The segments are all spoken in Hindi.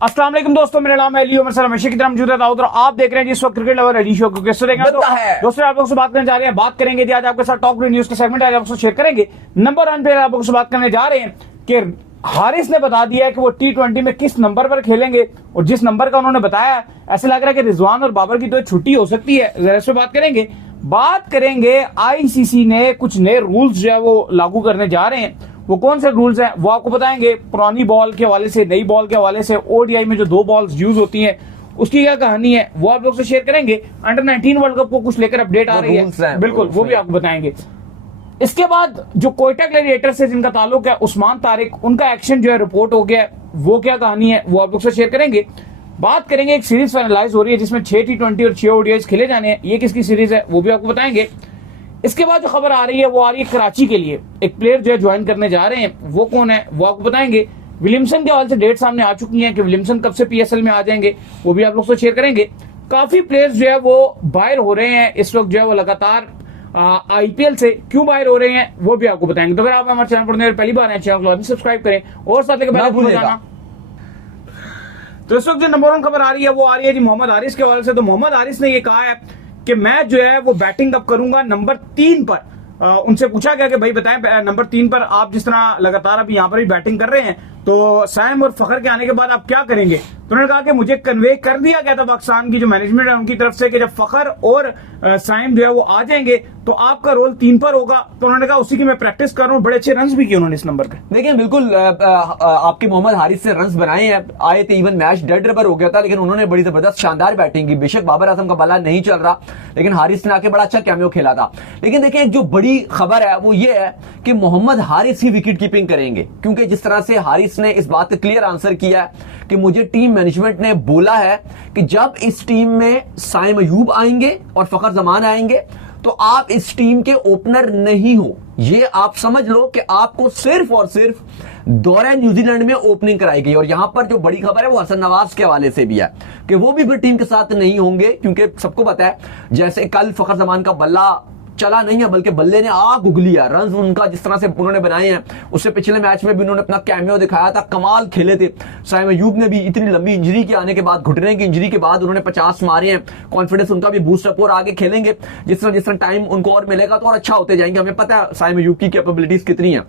अस्सलाम वालेकुम दोस्तों, मेरा नाम है अली उमर सर, हमेशा की तरह मौजूद है और आप देख रहे हैं जिस वक्त क्रिकेट लवर रेडी शो को कैसे देखेंगे दोस्तों आप लोगों से बात करने जा रहे हैं। बात करेंगे आज आपके साथ टॉप न्यूज के सेगमेंट आज आपको शेयर करेंगे। नंबर 1 पे आप लोगों से बात करने जा रहे हैं कि हारिस ने बता दिया है कि वो T20 में किस नंबर पर खेलेंगे और जिस नंबर का उन्होंने बताया ऐसा लग रहा है कि रिजवान और बाबर की तो छुट्टी हो सकती है। जरा इस पे बात करेंगे। आईसीसी ने कुछ नए रूल्स जो है वो लागू करने जा रहे हैं। वो कौन से रूल्स हैं वो आपको बताएंगे। पुरानी बॉल के हवाले से, नई बॉल के हवाले से, ओडीआई में जो 2 बॉल्स यूज होती हैं उसकी क्या कहानी है वो आप लोग से शेयर करेंगे। अंडर 19 वर्ल्ड कप को कुछ लेकर अपडेट आ रही है, बिल्कुल वो भी आपको बताएंगे। इसके बाद जो कोयटा ग्लैडिएटर से जिनका ताल्लुक है उस्मान तारिक, उनका एक्शन जो है रिपोर्ट हो गया, वो क्या कहानी है वो आप लोग से शेयर करेंगे। बात करेंगे एक सीरीज फाइनलाइज हो रही है जिसमें 6 T20 और 6 ओडीआई खेले जाने हैं। ये किसकी सीरीज है वो भी आपको बताएंगे। इसके बाद जो खबर आ रही है वो आ रही है कराची के लिए, एक प्लेयर जो है ज्वाइन करने जा रहे हैं, वो कौन है वो आपको बताएंगे। विलियमसन के हवाले से डेट सामने आ चुकी है कि विलियमसन कब से पीएसएल में आ जाएंगे वो भी आप लोग से शेयर करेंगे। काफी प्लेयर्स जो है वो बाहर हो रहे हैं इस वक्त जो है वो लगातार आईपीएल से, क्यों बाहर हो रहे हैं वो भी आपको बताएंगे। तो अगर आप हमारे चैनल पर पहली बार हैं चैनल को सब्सक्राइब करें और साथ लेकर तो इस वक्त जो नंबर 1 खबर आ रही है वो आ रही है जी मोहम्मद हारिस के हवाले से। तो मोहम्मद हारिस ने ये कहा है कि मैं जो है वो बैटिंग अब करूंगा नंबर 3 पर। उनसे पूछा गया कि भाई बताएं नंबर 3 पर आप जिस तरह लगातार अभी यहाँ पर भी बैटिंग कर रहे हैं तो साइम और फखर के आने के बाद आप क्या करेंगे। तो उन्होंने कहा कि मुझे कन्वे कर दिया गया था पाकिस्तान की जो मैनेजमेंट है उनकी तरफ से कि जब फखर और साइम जो है वो आ जाएंगे तो आपका रोल 3 पर होगा। तो उन्होंने कहा उसी की मैं प्रैक्टिस कर रहा हूँ। बड़े अच्छे रन्स भी किए उन्होंने इस नंबर पे। देखिए बिल्कुल आपके मोहम्मद हारिस से रन्स बनाए हैं, आए थे, इवन मैच डेड रबर हो गया था लेकिन उन्होंने बड़ी जबरदस्त शानदार बैटिंग की। बेशक बाबर आजम का बल्ला नहीं चल रहा लेकिन हारिस ने आके बड़ा अच्छा कैमियो खेला था। लेकिन देखिए एक जो बड़ी खबर है वो ये है कि मोहम्मद हारिस ही विकेट कीपिंग करेंगे, क्योंकि जिस तरह से हारिस ने इस बात का क्लियर आंसर किया है कि मुझे टीम मैनेजमेंट ने बोला है कि जब इस टीम में साइम अयूब आएंगे और फखर जमान आएंगे तो आप इस टीम के ओपनर नहीं हो। ये आप समझ लो कि आपको सिर्फ और सिर्फ दौरे न्यूजीलैंड में ओपनिंग कराई गई। और यहां पर जो बड़ी खबर है वो हसन नवाज के हवाले से भी है कि वो भी फिर टीम के साथ नहीं होंगे, क्योंकि सबको पता है जैसे कल फखर जमान का बल्ला चला नहीं है बल्कि बल्ले ने आग उगली है। रन उनका जिस तरह से उन्होंने बनाए हैं, उससे पिछले मैच में भी उन्होंने अपना कैमियो दिखाया था, कमाल खेले थे। साइम अयूब ने भी इतनी लंबी इंजरी के आने के बाद, घुटने की इंजरी के बाद उन्होंने 50 मारे हैं। कॉन्फिडेंस उनका भी बूस्ट अप और आगे खेलेंगे जिस तरह टाइम उनको और मिलेगा तो और अच्छा होते जाएंगे। हमें पता है साइम अयूब की कैपेबिलिटीज कितनी है।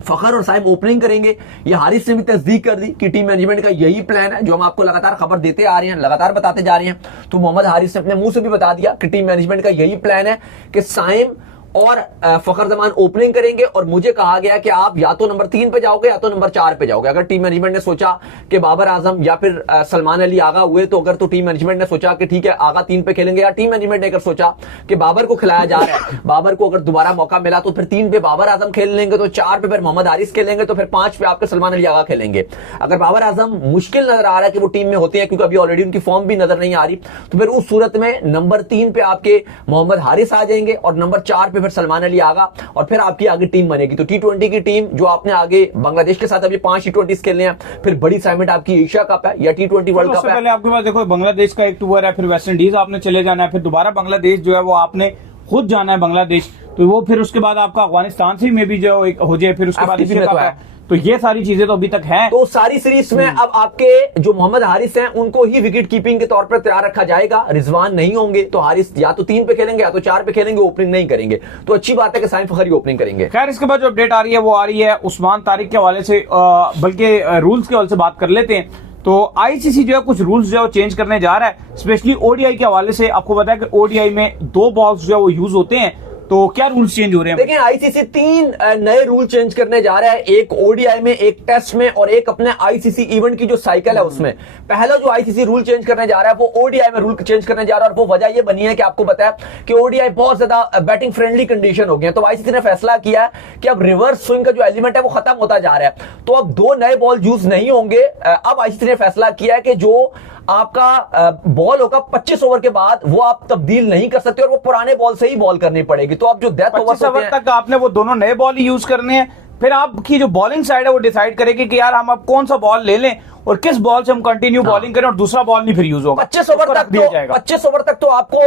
फखर और साइम ओपनिंग करेंगे, ये हारिस ने भी तस्दीक कर दी कि टीम मैनेजमेंट का यही प्लान है, जो हम आपको लगातार खबर देते आ रहे हैं, लगातार बताते जा रहे हैं। तो मोहम्मद हारिस ने अपने मुंह से भी बता दिया कि टीम मैनेजमेंट का यही प्लान है कि साइम और फखर जमान ओपनिंग करेंगे। और मुझे कहा गया कि आप या तो नंबर 3 पे जाओगे या तो नंबर 4 पे जाओगे। अगर टीम मैनेजमेंट ने सोचा कि बाबर आजम या फिर सलमान अली आगा हुए तो अगर तो टीम मैनेजमेंट ने सोचा कि ठीक है आगा 3 पे खेलेंगे, या टीम मैनेजमेंट ने अगर सोचा कि बाबर को खिलाया जा रहा है, बाबर को अगर दोबारा मौका मिला तो फिर 3 पे बाबर आजम खेल लेंगे, तो 4 पे फिर मोहम्मद हारिस खेलेंगे, तो फिर 5 पे आपके सलमान अली आगा खेलेंगे। अगर बाबर आजम मुश्किल नजर आ रहा है कि वो टीम में होते हैं क्योंकि अभी ऑलरेडी उनकी फॉर्म भी नजर नहीं आ रही, तो फिर उस सूरत में नंबर 3 पे आपके मोहम्मद हारिस आ जाएंगे और नंबर 4 पे फिर सलमान अली आगा, और फिर आपकी आगे टीम बनेगी। तो T20 की टीम जो आपने आगे बांग्लादेश के साथ अभी 5 T20 खेलने हैं, फिर बड़ी असाइनमेंट आपकी एशिया कप है या T20 वर्ल्ड कप है। पहले आपके पास देखो बांग्लादेश का एक टूर है, फिर वेस्ट इंडीज आपने चले जाना है, फिर दोबारा बांग्लादेश जो है वो आपने खुद जाना है बांग्लादेश, तो वो फिर उसके बाद आपका अफगानिस्तान से में भी जो हो जाए, फिर उसके बाद एशिया कप है। तो ये सारी चीजें तो अभी तक है। तो सारी सीरीज में अब आपके जो मोहम्मद हारिस हैं उनको ही विकेट कीपिंग के तौर पर तैयार रखा जाएगा। रिजवान नहीं होंगे तो हारिस या तो 3 पे खेलेंगे या तो 4 पे खेलेंगे, ओपनिंग नहीं करेंगे। तो अच्छी बात है कि साइम फखर ही ओपनिंग करेंगे। खैर इसके बाद जो अपडेट आ रही है वो आ रही है उस्मान तारिक के हवाले से, बल्कि रूल्स के हवाले से बात कर लेते हैं। तो आईसीसी जो है कुछ रूल्स जो है चेंज करने जा रहा है, स्पेशली ओडीआई के हवाले से। आपको पता है कि ओडीआई में 2 बॉल्स जो है वो यूज होते हैं, तो क्या रूल्स चेंज हो रहे हैं? देखिए आईसीसी 3 नए रूल चेंज करने जा रहा है, एक ओडीआई में, एक टेस्ट में और एक अपने आईसीसी इवेंट की जो साइकिल है उसमें। पहला जो आईसीसी रूल चेंज करने जा रहा है वो ओडीआई में रूल चेंज करने जा रहा है, और वो वजह ये बनी है कि आपको पता है कि ओडीआई बहुत ज्यादा बैटिंग फ्रेंडली कंडीशन हो गई है। तो आईसीसी ने फैसला किया है कि अब रिवर्स स्विंग का जो एलिमेंट है वो खत्म होता जा रहा है, तो अब 2 नए बॉल यूज नहीं होंगे। अब आईसीसी ने फैसला किया है कि जो आपका बॉल होगा 25 ओवर के बाद वो आप तब्दील नहीं कर सकते और वो पुराने बॉल से ही बॉल करनी पड़ेगी। तो अब जो डेथ ओवर तक आपने वो दोनों नए बॉल ही यूज करने हैं, फिर आपकी जो बॉलिंग साइड है वो डिसाइड करेगी कि यार हम अब कौन सा बॉल ले लें और किस बॉल से हम कंटिन्यू बॉलिंग करें और दूसरा बॉल नहीं फिर यूज होगा। 25 ओवर तक दिया जाएगा। 25 ओवर तक तो आपको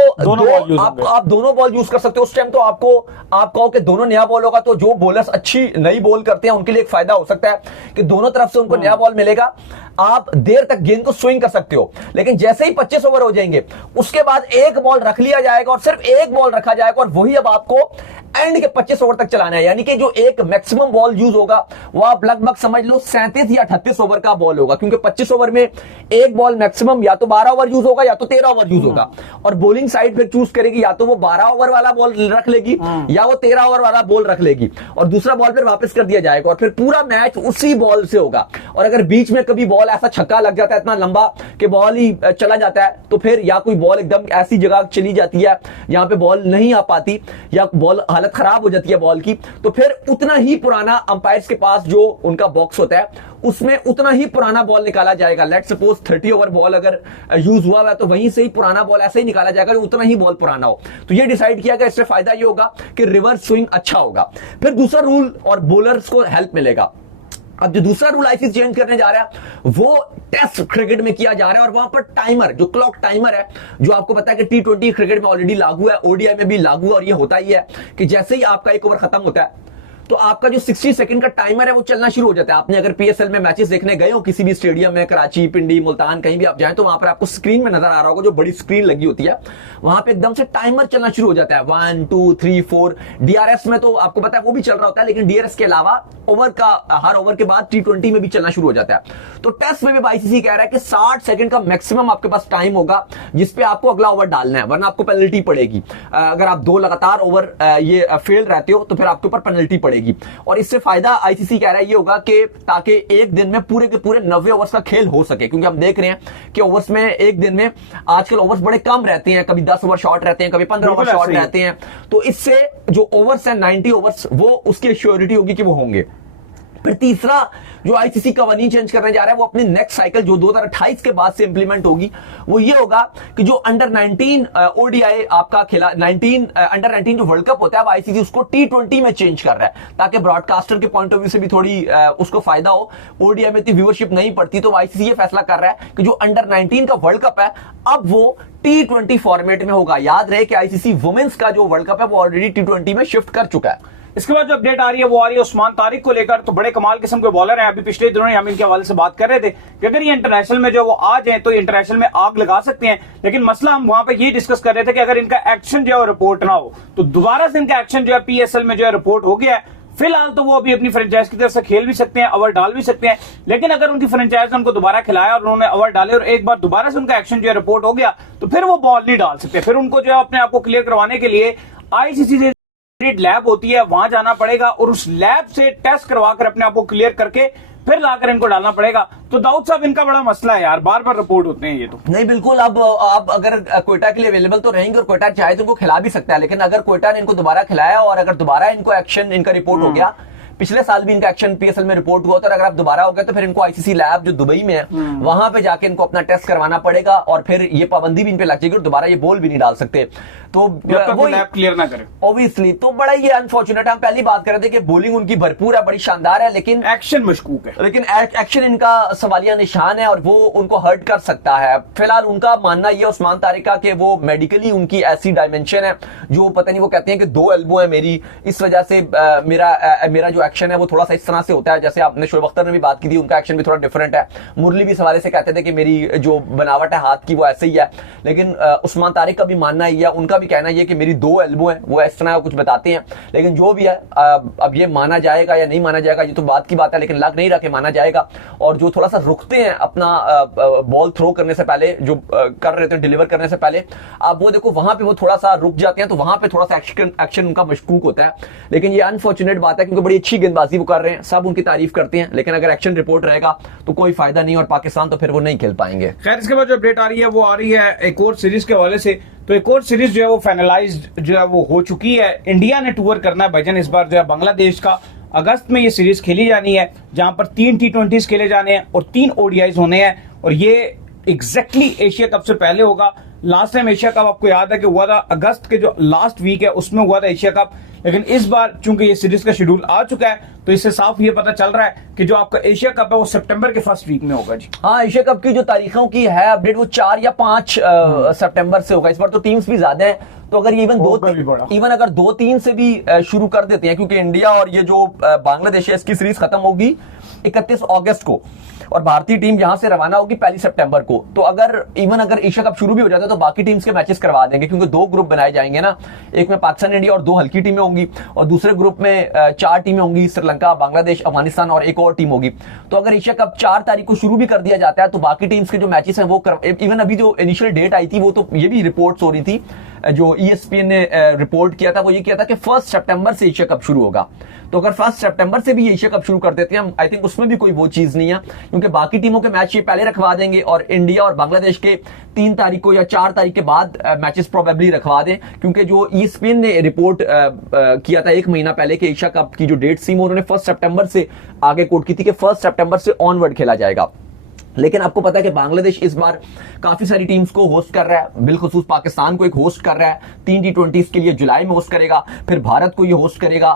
आप दोनों बॉल यूज कर सकते हो। उस टाइम तो आपको आप कहो कि दोनों नया बॉल होगा, तो जो बॉलर्स अच्छी नई बॉल करते हैं उनके लिए एक फायदा हो सकता है कि दोनों तरफ से उनको नया बॉल मिलेगा, आप देर तक गेंद को स्विंग कर सकते हो। लेकिन जैसे ही 25 ओवर हो जाएंगे उसके बाद एक बॉल रख लिया जाएगा और सिर्फ एक बॉल रखा जाएगा और वही अब आपको एंड के 25 ओवर तक चलाना है। यानी कि जो एक मैक्सिमम बॉल यूज होगा वो आप लगभग समझ लो 37 या 38 ओवर का बॉल होगा, क्योंकि 25 ओवर में एक बॉल मैक्सिमम या तो 12 ओवर यूज होगा या तो 13 ओवर यूज होगा। और बॉलिंग साइड फिर चूज करेगी, या तो वो 12 ओवर वाला बॉल रख लेगी या वो 13 ओवर वाला बॉल रख लेगी और दूसरा बॉल फिर वापस कर दिया जाएगा और फिर पूरा मैच उसी बॉल से होगा। और अगर बीच में कभी बॉल ऐसा छक्का लग जाता है इतना लंबा कि बॉल ही चला जाता है, तो फिर या कोई बॉल एकदम ऐसी जगह चली जाती है यहां पे बॉल नहीं आ पाती या बॉल हालत खराब हो जाती है बॉल की, तो फिर उतना ही पुराना अंपायर्स के पास जो उनका बॉक्स होता है उसमें उतना ही पुराना बॉल निकाला जाएगा। लेट्स सपोज 30 ओवर बॉल अगर यूज हुआ है तो वहीं से ही पुराना बॉल ऐसे ही निकाला जाएगा जो उतना ही बॉल पुराना हो। तो ये डिसाइड किया गया, इससे फायदा ये होगा कि रिवर्स स्विंग अच्छा होगा। फिर दूसरा रूल और बॉलर्स को हेल्प मिलेगा। अब जो दूसरा रूल आईसीसी चेंज करने जा रहा है वो टेस्ट क्रिकेट में किया जा रहा है और वहां पर टाइमर, जो क्लॉक टाइमर है, जो आपको पता है कि टी20 क्रिकेट में ऑलरेडी लागू है, ओडीआई में भी लागू है। और ये होता ही है कि जैसे ही आपका एक ओवर खत्म होता है तो आपका जो 60 सेकंड का टाइमर है वो चलना शुरू हो जाता है। आपने अगर पीएसएल में मैचेस देखने गए हो किसी भी स्टेडियम में, कराची, पिंडी, मुल्तान, कहीं भी आप जाएं तो वहां पर आपको स्क्रीन में नजर आ रहा होगा, जो बड़ी स्क्रीन लगी होती है वहां पे एकदम से टाइमर चलना शुरू हो जाता है 1 2 3 4। डीआरएस में तो आपको पता है वो भी चल रहा होता है, लेकिन डीआरएस के अलावा ओवर का हर ओवर के बाद टी20 में भी चलना शुरू हो जाता है। तो टेस्ट में भी आईसीसी कह रहा है कि 60 सेकंड का मैक्सिमम आपके पास टाइम होगा जिसपे आपको अगला ओवर डालना है, वरना आपको पेनल्टी पड़ेगी। अगर आप 2 लगातार ओवर ये फेल रहते हो तो फिर आपके ऊपर पेनल्टी पड़ेगी। और इससे फायदा आईसीसी कह रहा है ये होगा कि ताकि एक दिन में पूरे के पूरे 90 ओवर्स का खेल हो सके, क्योंकि हम देख रहे हैं कि ओवर्स में एक दिन में आजकल ओवर्स बड़े कम रहते हैं, कभी 10 ओवर शॉर्ट रहते हैं, कभी 15 ओवर शॉर्ट रहते हैं। तो इससे जो ओवर्स हैं 90 ओवर्स वो उसकी श्योरिटी होगी कि वो होंगे। फिर तीसरा जो आईसीसी कवानीन चेंज करने जा रहा है वो अपनी नेक्स्ट साइकिल जो 2028 के बाद से इंप्लीमेंट होगी वो ये होगा कि जो अंडर 19 ओडीआई आपका खेला अंडर 19 जो वर्ल्ड कप होता है वो आईसीसी उसको टी20 में चेंज कर रहा है, ताकि ब्रॉडकास्टर के पॉइंट ऑफ व्यू से भी थोड़ी उसको फायदा हो। ओडीआई में इतनी व्यूअरशिप नहीं पड़ती, तो आईसीसी ये फैसला कर रहा है कि जो अंडर 19 का वर्ल्ड कप है अब वो टी20 फॉर्मेट में होगा। याद रहे कि आईसीसी वुमेन्स का जो वर्ल्ड कप है वो ऑलरेडी टी20 में शिफ्ट कर चुका है। इसके बाद जो अपडेट आ रही है वो आ रही है उस्मान तारिक को लेकर। तो बड़े कमाल किस्म के बॉलर हैं, अभी पिछले दिनों हम इनके हवाले से बात कर रहे थे कि अगर ये इंटरनेशनल में जो वो आ जाए तो इंटरनेशनल में आग लगा सकते हैं। लेकिन मसला हम वहां पे ये डिस्कस कर रहे थे कि अगर इनका एक्शन जो है रिपोर्ट ना हो तो दोबारा से इनका एक्शन जो है पीएसएल में जो है रिपोर्ट हो गया है। फिलहाल तो वो अभी अपनी फ्रेंचाइज की तरफ से खेल भी सकते हैं, ओवर डाल भी सकते हैं, लेकिन अगर उनकी फ्रेंचाइज ने उनको दोबारा खिलाया और उन्होंने ओवर डाले और एक बार दोबारा से उनका एक्शन जो है रिपोर्ट हो गया तो फिर वो बॉल नहीं डाल सकते। फिर उनको जो है अपने आप को क्लियर करवाने के लिए आईसीसी से लैब होती है वहां जाना पड़ेगा और उस लैब से टेस्ट करवाकर अपने आप को क्लियर करके फिर लाकर इनको डालना पड़ेगा। तो दाऊद साहब इनका बड़ा मसला है यार, बार बार रिपोर्ट होते हैं ये तो। नहीं बिल्कुल, अब आप अगर क्वेटा के लिए अवेलेबल तो रहेंगे और क्वेटा चाहे तो इनको खिला भी सकता है, लेकिन अगर क्वेटा ने इनको दोबारा खिलाया और अगर दोबारा इनको एक्शन इनका रिपोर्ट हो गया, पिछले साल भी इनका एक्शन पीएसएल में रिपोर्ट हुआ था, और अगर आप दोबारा हो गए तो फिर इनको आईसीसी लैब जो दुबई में है वहां पे जाके इनको अपना टेस्ट करवाना पड़ेगा और फिर ये पाबंदी भी इन पे लग जाएगी और दोबारा ये बॉल भी नहीं डाल सकते। तो वो लैब क्लियर ना करे ऑब्वियसली, तो बड़ा ये अनफॉर्चुनेट। हम पहली बात कर रहे थे कि बॉलिंग उनकी भरपूर है, बड़ी शानदार है, लेकिन एक्शन मशकूक है, लेकिन एक्शन इनका सवालिया निशान है और वो उनको हर्ट कर सकता है। फिलहाल उनका मानना यह उस्मान तारिक का कि वो मेडिकली उनकी ऐसी डायमेंशन है जो पता नहीं, वो कहते हैं कि 2 एल्बो है मेरी, इस वजह से मेरा जो एक्शन है वो थोड़ा सा इस तरह से होता है। जैसे आपने शोएब अख्तर ने भी बात की थी, उनका एक्शन भी थोड़ा डिफरेंट है। मुरली भी सवाले से कहते थे कि मेरी जो बनावट है हाथ की वो ऐसे ही है, लेकिन उस्मान तारिक का भी मानना ही है, उनका भी कहना यह कि मेरी 2 एल्बो है, वो इस तरह कुछ बताते हैं। लेकिन जो भी है अब ये माना जाएगा या नहीं माना जाएगा ये तो बात की बात है, लेकिन लग नहीं रहा कि माना जाएगा। और जो थोड़ा सा रुकते हैं अपना बॉल थ्रो करने से पहले, जो कर रहे थे डिलीवर करने से पहले, आप वो देखो वहां पे वो थोड़ा सा रुक जाते हैं, तो वहां पे थोड़ा सा एक्शन उनका मशकूक होता है। लेकिन ये अनफॉर्चुनेट बात है क्योंकि बड़ी अच्छी गेंदबाजी वो कर रहे हैं, सब उनकी तारीफ करते हैं, लेकिन अगर एक्शन रिपोर्ट रहेगा तो कोई फायदा नहीं और पाकिस्तान तो फिर वो नहीं खेल पाएंगे। खैर, इसके बाद जो अपडेट आ रही है वो आ रही है एक और सीरीज के हवाले से। तो एक और सीरीज जो है वो फाइनलाइज्ड जो है वो हो चुकी है। इंडिया ने टूर करना है भाईजान इस बार जो है बांग्लादेश का। अगस्त में ये सीरीज खेली जानी है जहां पर 3 T20s खेले जाने हैं और 3 ODIs होने हैं, और ये एग्जैक्टली एशिया कप से पहले होगा। लास्ट टाइम एशिया कप आपको याद है कि हुआ था अगस्त के जो लास्ट वीक है उसमें हुआ था एशिया कप, लेकिन इस बार चूंकि ये सीरीज का शेड्यूल आ चुका है तो इससे साफ ये पता चल रहा है कि जो आपका एशिया कप है वो सितंबर के फर्स्ट वीक में होगा जी। हाँ, एशिया कप की जो तारीखों की है अपडेट वो 4 या 5 सितंबर से होगा। इस बार तो टीम्स भी ज्यादा है, तो अगर ये इवन अगर 2-3 से भी शुरू कर देते हैं, क्योंकि इंडिया और ये जो बांग्लादेश है इसकी सीरीज खत्म होगी 31 अगस्त को और भारतीय टीम यहां से रवाना होगी 1 सितंबर को। तो अगर एशिया कप शुरू भी हो जाता है तो बाकी टीम्स के मैचेस करवा देंगे, क्योंकि 2 ग्रुप बनाए जाएंगे ना, एक में पाकिस्तान इंडिया और 2 हल्की टीमें होंगी, और दूसरे ग्रुप में 4 टीमें होंगी, श्रीलंका, बांग्लादेश, अफगानिस्तान और एक और टीम होगी। तो अगर एशिया कप 4 तारीख को शुरू भी कर दिया जाता है तो बाकी टीम्स के जो मैचेस हैं वो इवन अभी जो इनिशियल डेट आई थी वो तो ये भी रिपोर्ट्स हो रही थी, जो ESPN ने रिपोर्ट किया था वो ये किया था कि 1 सितंबर से एशिया कप शुरू होगा। तो अगर 1 सितंबर से भी एशिया कप शुरू कर देते हैं, आई थिंक उसमें भी कोई वो चीज नहीं है, क्योंकि बाकी टीमों के मैच ये पहले रखवा देंगे और इंडिया और बांग्लादेश के 3 तारीख को या 4 तारीख के बाद मैचेस प्रोबेबली रखवा दें, क्योंकि जो ESPN ने रिपोर्ट किया था 1 महीना पहले कि एशिया कप की जो डेट थी वो उन्होंने 1 सितंबर से आगे कोट की थी कि 1 सितंबर से ऑनवर्ड खेला जाएगा। लेकिन आपको पता है कि बांग्लादेश इस बार काफी सारी टीम्स को होस्ट कर रहा है, बिलखुसूस पाकिस्तान को एक होस्ट कर रहा है, 3 T20 के लिए जुलाई में होस्ट करेगा, फिर भारत को ये होस्ट करेगा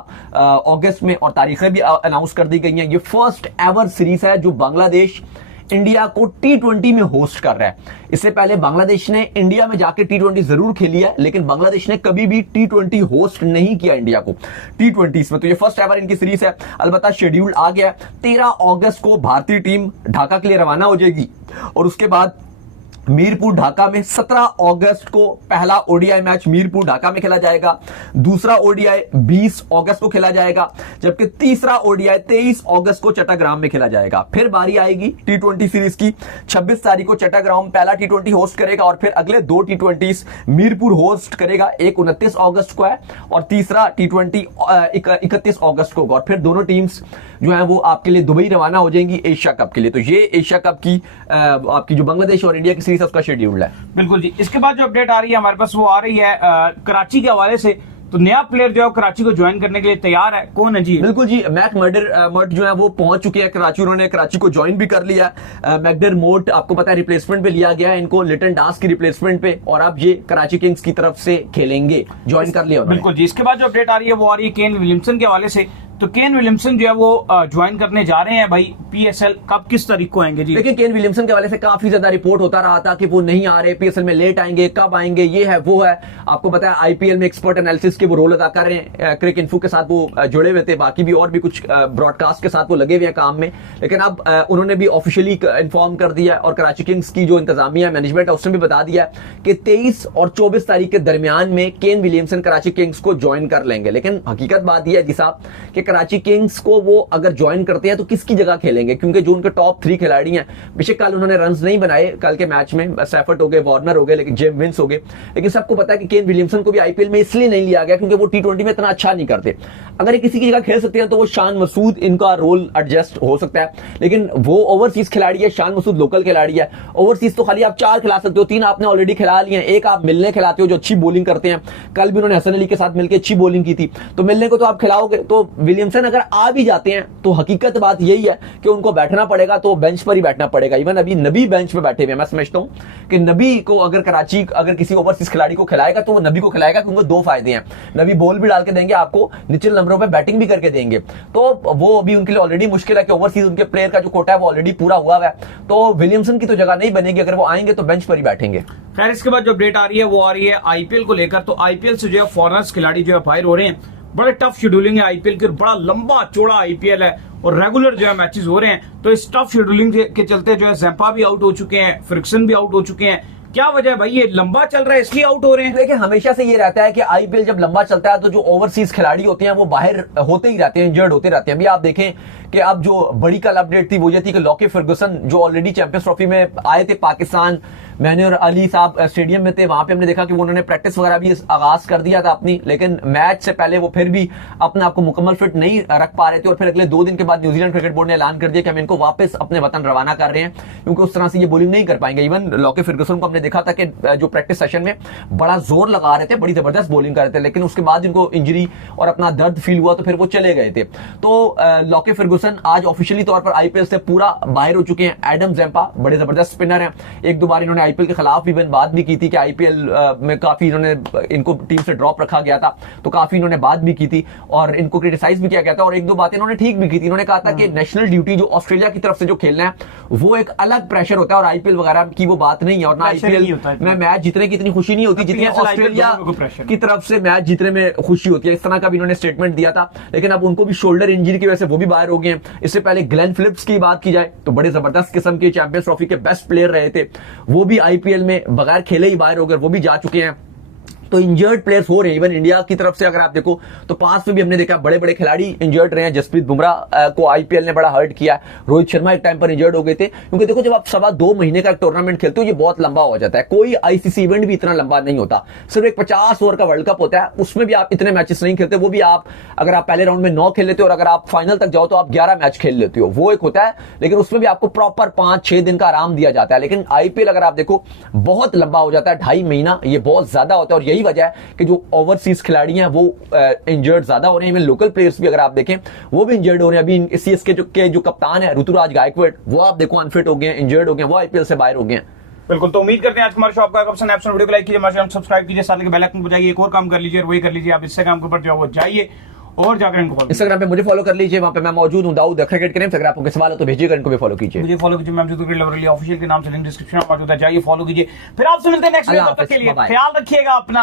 अगस्त में, और तारीखें भी अनाउंस कर दी गई हैं। ये फर्स्ट एवर सीरीज है जो बांग्लादेश इंडिया को T20 में होस्ट कर रहा है। इससे पहले बांग्लादेश ने इंडिया में जाके T20 जरूर खेली है, लेकिन बांग्लादेश ने कभी भी T20 होस्ट नहीं किया इंडिया को T20 में। तो ये फर्स्ट एवर इनकी सीरीज है। अलबत्ता शेड्यूल आ गया, 13 अगस्त को भारतीय टीम ढाका के लिए रवाना हो जाएगी और उसके बाद मीरपुर ढाका में 17 अगस्त को पहला ओडीआई मैच मीरपुर ढाका में खेला जाएगा, दूसरा ओडीआई 20 अगस्त को खेला जाएगा, जबकि तीसरा ओडीआई 23 अगस्त को चट्टाग्राम में खेला जाएगा। फिर बारी आएगी T20 सीरीज की, 26 तारीख को चट्टाग्राम पहला T20 होस्ट करेगा और फिर अगले 2 T20 मीरपुर होस्ट करेगा, एक 29 अगस्त को है और तीसरा T20 31 अगस्त को होगा। और फिर दोनों टीम्स जो है वो आपके लिए दुबई रवाना हो जाएंगी एशिया कप के लिए। तो ये एशिया कप की आपकी जो बांग्लादेश और इंडिया की सीरीज उसका शेड्यूल है। बिल्कुल जी। इसके बाद जो अपडेट आ रही है हमारे पास वो आ रही है कराची के हवाले से। तो नया प्लेयर जो है कराची को ज्वाइन करने के लिए तैयार है, कौन है जी? बिल्कुल जी, मैक मर्डर जो है वो पहुंच चुके हैं कराची, उन्होंने कराची को ज्वाइन भी कर लिया। मैकडर मोट आपको पता है रिप्लेसमेंट पे लिया गया है इनको, लिटन दास की रिप्लेसमेंट पे, और अब ये कराची किंग्स की तरफ से खेलेंगे, ज्वाइन कर लिया। बिल्कुल जी। इसके बाद जो अपडेट आ रही है वो आ रही है केन विलियमसन के हवाले से। तो केन विलियमसन जो है वो ज्वाइन करने जा रहे हैं भाई PSL। कब किस तारीख को आएंगे जी? देखिए, केन विलियमसन के हवाले से काफी ज्यादा रिपोर्ट होता रहा था कि वो नहीं आ रहे, PSL में लेट आएंगे, कब आएंगे, ये है वो है। आपको पता है IPL में एक्सपर्ट एनालिसिस के वो रोल अदा कर रहे हैं, क्रिक इन्फो के साथ वो जुड़े हुए थे, बाकी भी और भी कुछ ब्रॉडकास्ट के साथ वो लगे हुए हैं काम में। लेकिन अब उन्होंने भी ऑफिशियली इन्फॉर्म कर दिया और कराची किंग्स की जो इंतजामिया मैनेजमेंट है उसने भी बता दिया कि 23 और 24 तारीख के दरमियान में केन विलियमसन कराची किंग्स को ज्वाइन कर लेंगे। लेकिन हकीकत बात यह है जी साहब कि कराची किंग्स को वो अगर ज्वाइन करते हैं तो किसकी जगह खेलेंगे, क्योंकि जो उनके टॉप 3 खिलाड़ी हैं, बेशक कल उन्होंने रन्स नहीं बनाए कल के मैच में, सैफर्ट हो गए, वार्नर हो गए, लेकिन जेम विंस हो गए, लेकिन सबको पता है कि केन विलियमसन को भी IPL में इसलिए नहीं लिया गया क्योंकि वो T20 में इतना अच्छा नहीं करते। अगर ये किसी की जगह खेल सकते हैं तो वो शान मसूद इनका रोल एडजस्ट हो सकता है, लेकिन वो ओवरसीज खिलाड़ी है, शान मसूद लोकल खिलाड़ी है। ओवरसीज तो खाली आप 4 खिला सकते हो, 3 आपने ऑलरेडी खिला लिए हैं, एक आप मिलने खिलाते हो जो अच्छी बॉलिंग करते हैं, कल भी उन्होंने हसन अली के साथ मिलकर अच्छी बॉलिंग की थी, तो मिलने को तो आप खिलाओगे। तो विलियमसन अगर आ भी जाते हैं तो हकीकत बात यही है कि उनको बैठना पड़ेगा, तो बेंच पर ही बैठना पड़ेगा। इवन अभी नबी बेंच पे बैठे हुए, मैं समझता हूं कि नबी को अगर कराची अगर किसी ओवरसीज खिलाड़ी को खिलाएगा तो वो नबी को खिलाएगा, क्योंकि 2 फायदे हैं, नबी बॉल भी डाल के देंगे आपको, निचले नंबरों पे बैटिंग भी करके देंगे, तो वो अभी उनके लिए ऑलरेडी मुश्किल है कि ओवरसीज उनके प्लेयर का जो कोटा है वो ऑलरेडी पूरा हुआ है, तो विलियमसन की तो जगह नहीं बनेगी, अगर वो आएंगे तो बेंच पर ही बैठेंगे। खैर, इसके बाद जो अपडेट आ रही है वो आ रही है IPL को लेकर। तो IPL से जो है फॉरेनर्स खिलाड़ी जो है फायर हो रहे हैं, बड़े टफ शेड्यूलिंग है IPL की, बड़ा लंबा चौड़ा IPL है और रेगुलर जो है मैचेस हो रहे हैं। तो इस टफ शेड्यूलिंग के चलते जो है ज़ैम्पा भी आउट हो चुके हैं, फ्रिक्सन भी आउट हो चुके हैं। क्या वजह है भाई, ये लंबा चल रहा है इसलिए आउट हो रहे हैं? देखिए, हमेशा से ये रहता है कि IPL जब लंबा चलता है तो जो ओवरसीज खिलाड़ी होते हैं वो बाहर होते ही रहते हैं, इंजर्ड होते रहते हैं। अभी आप देखें कि अब जो बड़ी कल अपडेट थी वो ये थी कि लॉकी फर्गुसन जो ऑलरेडी चैंपियंस ट्रॉफी में आए थे पाकिस्तान, मैंने और अली साहब स्टेडियम में थे, वहां पे हमने देखा कि उन्होंने प्रैक्टिस वगैरह भी आगाज कर दिया था अपनी, लेकिन मैच से पहले वो फिर भी अपने आप को मुकम्मल फिट नहीं रख पा रहे थे और फिर अगले 2 दिन के बाद न्यूजीलैंड क्रिकेट बोर्ड ने ऐलान कर दिया कि हम इनको वापस अपने वतन रवाना कर रहे हैं, क्योंकि उस तरह से ये बॉलिंग नहीं कर पाएंगे। इवन लॉकी फर्गुसन को हमने देखा था कि जो प्रैक्टिस सेशन में बड़ा जोर लगा रहे थे, बड़ी जबरदस्त बॉलिंग कर रहे थे, लेकिन उसके बाद इनको इंजरी और अपना दर्द फील हुआ तो फिर वो चले गए थे। तो लॉके फर्गुसन आज ऑफिशियली तौर पर आईपीएल से पूरा बाहर हो चुके हैं। एडम जैम्पा बड़े जबरदस्त स्पिनर हैं, एक दो बार इन्होंने आईपीएल के खिलाफ भी बात भी की थी कि आईपीएल में काफी इन्होंने इनको टीम से ड्रॉप रखा गया था, तो काफी इन्होंने बात भी की थी और इनको क्रिटिसाइज भी किया गया था और एक दो बातें इन्होंने ठीक भी की थी। इन्होंने कहा था कि नेशनल ड्यूटी जो ऑस्ट्रेलिया की तरफ से जो खेलना है वो एक अलग प्रेशर होता है और आईपीएल वगैरह की वो बात नहीं है, और ना आईपीएल में मैच जीतने की इतनी खुशी नहीं होती जितनी ऑस्ट्रेलिया की तरफ से मैच जीतने में खुशी होती है। इस तरह का भी इन्होंने स्टेटमेंट दिया था, लेकिन अब उनको भी शोल्डर इंजरी की वजह से वो भी बाहर हो गए हैं। इससे पहले ग्लेन फिलिप्स की बात की जाए तो बड़े जबरदस्त किस्म के चैंपियंस ट्रॉफी के बेस्ट प्लेयर रहे थे, वो भी आईपीएल में बगैर खेले ही बाहर हो गए, वो भी जा चुके हैं। तो इंजर्ड प्लेयर्स हो रहे हैं। इवन इंडिया की तरफ से अगर आप देखो तो पास में भी हमने देखा बड़े बड़े खिलाड़ी इंजर्ड रहे हैं। जसप्रीत बुमराह को आईपीएल ने बड़ा हर्ट किया, रोहित शर्मा एक टाइम पर इंजर्ड हो गए थे, क्योंकि देखो जब आप 2.25 महीने का टूर्नामेंट खेलते हो ये बहुत लंबा हो जाता है। कोई आईसीसी इवेंट भी इतना लंबा नहीं होता, सिर्फ एक 50 ओवर का वर्ल्ड कप होता है, उसमें भी आप इतने मैचेस नहीं खेलते। वो भी आप अगर आप पहले राउंड में 9 खेल लेते हो और अगर आप फाइनल तक जाओ तो आप 11 मैच खेल लेते हो, वो एक होता है, लेकिन उसमें भी आपको प्रॉपर 5-6 दिन का आराम दिया जाता है। लेकिन आईपीएल अगर आप देखो बहुत लंबा हो जाता है, 2.5 महीना, ये बहुत ज्यादा होता है। और यही वजह है कि जो ओवरसीज खिलाड़ी हैं वो इंजर्ड ज्यादा हो रहे हैं। इवन लोकल प्लेयर्स भी अगर आप देखें वो भी इंजर्ड हो रहे हैं। अभी सीएसके के जो कप्तान है ऋतुराज गायकवाड़, वो आप देखो अनफिट हो गए हैं, इंजर्ड हो गए हैं, वो आईपीएल से बाहर हो गए हैं। बिल्कुल, तो उम्मीद करते हैं आज हमारे शो आपका पसंद है। वीडियो को लाइक कीजिए, हमारे चैनल सब्सक्राइब कीजिए, साथ में बेल आइकन बजाइए। एक और काम कर लीजिए, वही कर लीजिए, आप इंस्टाग्राम के ऊपर जो वो जाइए और जाकर इनको फॉलो। इंस्टाग्राम पे मुझे फॉलो कर लीजिए, वहां पे मैं मौजूद हूं, दाऊद क्रिकेट के नेम से। अगर आपको सवाल हो तो भेजिएगा, इनको भी फॉलो कीजिए। मुझे फॉलो कीजिए, मैं क्रिकेट लवर ऑफिशियल के नाम से लिंक डिस्क्रिप्शन में मौजूद है, जाइए फॉलो कीजिए। फिर आपसे मिलते हैं नेक्स्ट वीडियो, तब तक के लिए ख्याल रखिएगा अपना।